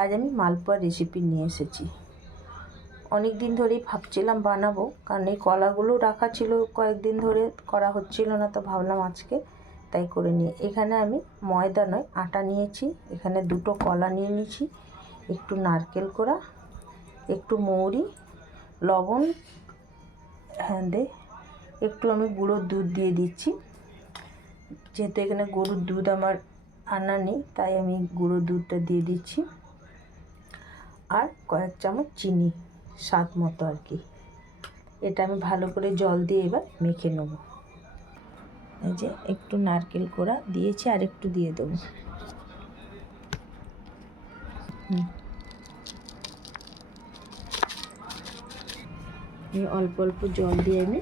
আজ আমি মালপোয়া রেসিপি নিয়ে এসেছি। অনেক দিন ধরেই ভাবছিলাম বানাবো, কারণ এই কলাগুলো রাখা ছিল কয়েকদিন ধরে, করা হচ্ছিল না, তো ভাবলাম আজকে তাই করে নিয়ে। এখানে আমি ময়দা নয় আটা নিয়েছি, এখানে 2টো কলা নিয়ে নিয়েছি, একটু নারকেল কোড়া, একটু মৌরি, লবণ, একটু আমি গুঁড়োর দুধ দিয়ে দিচ্ছি। যেহেতু এখানে গরুর দুধ আমার আনা নেই, তাই আমি গুঁড়ো দুধটা দিয়ে দিচ্ছি। আর কয়েক চামচ চিনি, স্বাদ মতো আর কি। এটা আমি ভালো করে জল দিয়ে এবার মেখে নেব। এই যে একটু নারকেল কোড়া দিয়েছি, আর একটু দিয়ে দেবো। এই অল্প অল্প জল দিয়ে আমি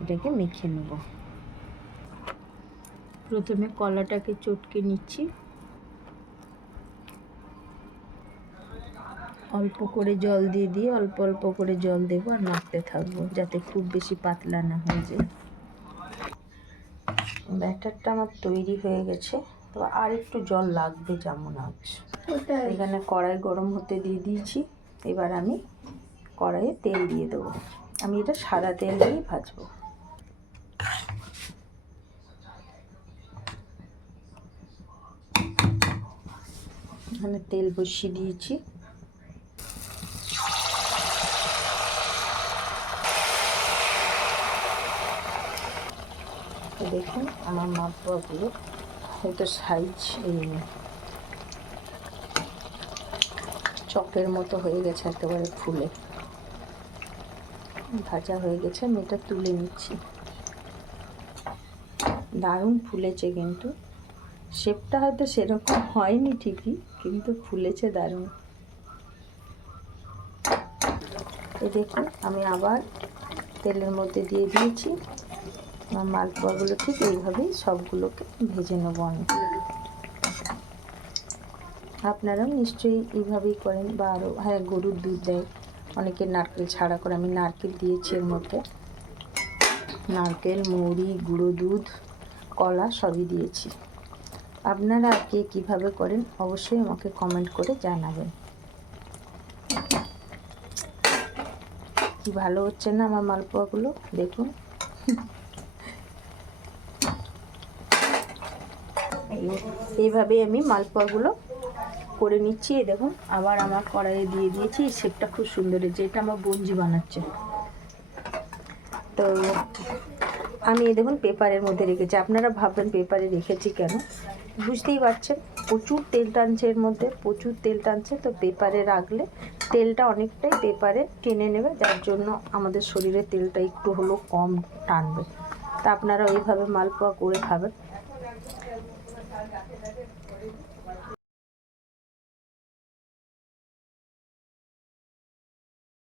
এটাকে মেখে নেব। প্রথমে কলাটাকে চটকে নিচ্ছি, অল্প করে জল দিয়ে অল্প অল্প করে জল দেবো আর নাড়তে থাকবো, যাতে খুব বেশি পাতলা না হয়ে যায়। ব্যাটারটা আমার তৈরি হয়ে গেছে, তো আর একটু জল লাগবে যেমন আছে। এখানে কড়াই গরম হতে দিয়ে দিয়েছি। এবার আমি কড়াইয়ে তেল দিয়ে দেবো। আমি এটা সাদা তেল দিয়েই ভাজবো। এখানে তেল বসিয়ে দিয়েছি। দেখুন আমার মালপোয়াগুলো হয়তো সাইজ চকের মতো হয়ে গেছে, একেবারে ফুলে ভাজা হয়ে গেছে। আমি এটা তুলে নিচ্ছি। দারুণ ফুলেছে, কিন্তু শেপটা হয়তো সেরকম হয়নি ঠিকই, কিন্তু ফুলেছে দারুণ। এই দেখুন আমি আবার তেলের মধ্যে দিয়ে দিয়েছি। আমার মালপোয়াগুলো ঠিক এইভাবেই সবগুলোকে ভেজে নেব আমি। আপনারাও নিশ্চয়ই এইভাবেই করেন, বা আরও গরুর দুধ দেয় অনেকে, নারকেল ছাড়া করে। আমি নারকেল দিয়েছি এর মধ্যে, নারকেল, মৌরি, গুঁড়ো দুধ, কলা সবই দিয়েছি। আপনারা কে কীভাবে করেন অবশ্যই আমাকে কমেন্ট করে জানাবেন। কি ভালো হচ্ছে না আমার মালপোয়াগুলো, দেখুন। এইভাবেই আমি মালপোয়াগুলো করে নিচ্ছি। এই দেখুন আবার আমার কড়াইয়ে দিয়ে দিয়েছি। এই শেপটা খুব সুন্দর হয়েছে, এটা আমার বঞ্জি বানাচ্ছে। তো আমি এই দেখুন পেপারের মধ্যে রেখেছি। আপনারা ভাববেন পেপারে রেখেছি কেন, বুঝতেই পারছেন প্রচুর তেল টানছে, এর মধ্যে প্রচুর তেল টানছে। তো পেপারে রাখলে তেলটা অনেকটাই পেপারে টেনে নেবে, যার জন্য আমাদের শরীরে তেলটা একটু হলেও কম টানবে। তা আপনারা ওইভাবে মালপোয়া করে খাবেন।